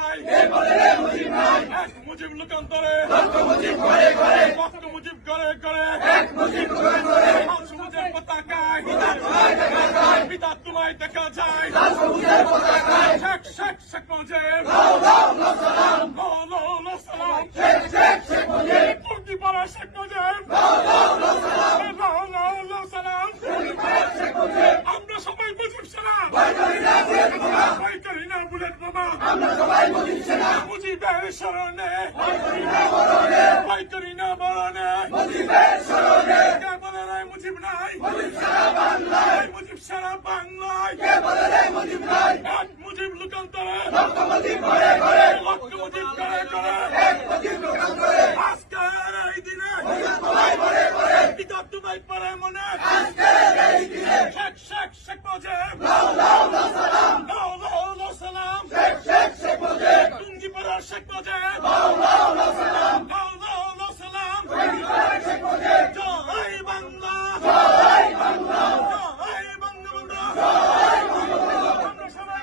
নাই নেপালে মুজিব নাই এক মুজিব লোকান্তরে লক্ষ মুজিব ঘরে ঘরে লক্ষ মুজিব দেখা যায় পিতা শেখ শেখ শেখ মুজিব লাল লাল লাল সালাম লাল স্মরণে ভয় করি না মরণে কে বলে রে মুজিব নাই মুজিব সারা বাংলায় এক মুজিব লোকান্তরে লক্ষ মুজিব করে করে আজকের মনে শেখ শেখ শেখ মুজিব লাও লাও লাও সালাম টুঙ্গি পাড়া শেখ মুজিব লাও লাও সালাম জয় বাংলা জয় বঙ্গবন্ধু আমরা সবাই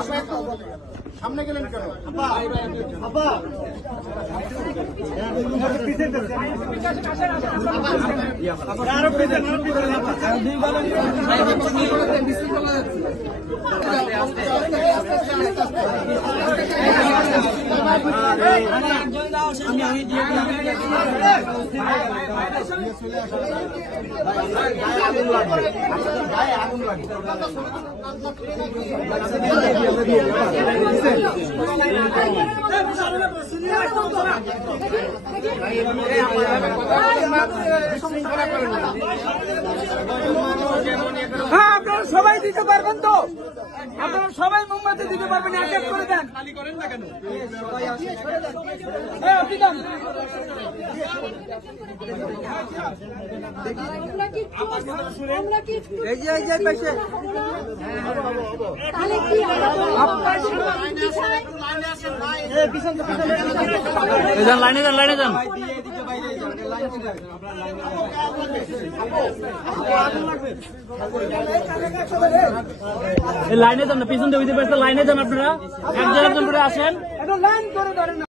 ভয় গেলেন কেন? বাংলা জয় বঙ্গবন্ধু সামনে গেলেন কেন হ্যাঁ আপনারা সবাই দিতে পারবেন তো। আপনারা সবাই মোমবাতি দিতে পারবেন এক এক করে দেন। খালি করেন না কেন? আপনি দেন কি একটু- আমরা কি একটু- এই যে এই যে পাশে। তাহলে কি আপনার যান লাইনে যান লাইনে যান। এই লাইনে যান না পিছন দিয়ে লাইনে যান আপনারা। একজন করে আসেন। লাইন করে